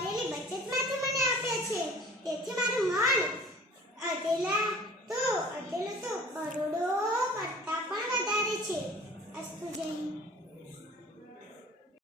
કરેલી બચતમાંથી મને આપ્યા છે, તેથી મારું મન અઢેલા તો કરોડો કરતાં પણ વધારે છે. અસ્તુ જય હિન્દ.